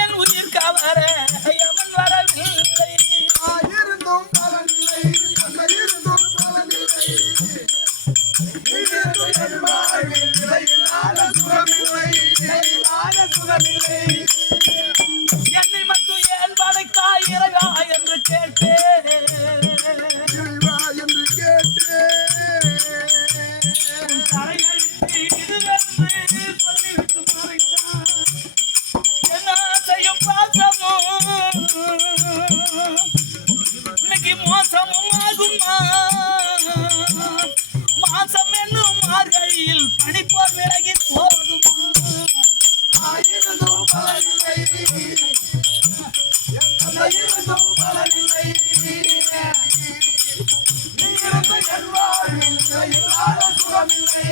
என் உயிர் கவர யமன் வரவில்லை. இருந்தும் பலனில்லை, இருந்தும் பலனில்லை. என்னை மட்டும் ஏன் படைத்தாய் இறைவா என்று கேட்டேன். தலையழித்து இதுவென்று சொல்லிவிட்டு மறைத்தான். என்ன செய்யும் பாசமும் இன்னைக்கு மோசமும் ஆகுமா? மாசம் என்னும் மார்கழியில் பனிப்போர் விலகி போகுமா? இருந்தும் பலனில்லை, இருந்தும் பலனில்லை. நீ இருந்த என் வாழ்வில் இல்லாத சுகமில்லை.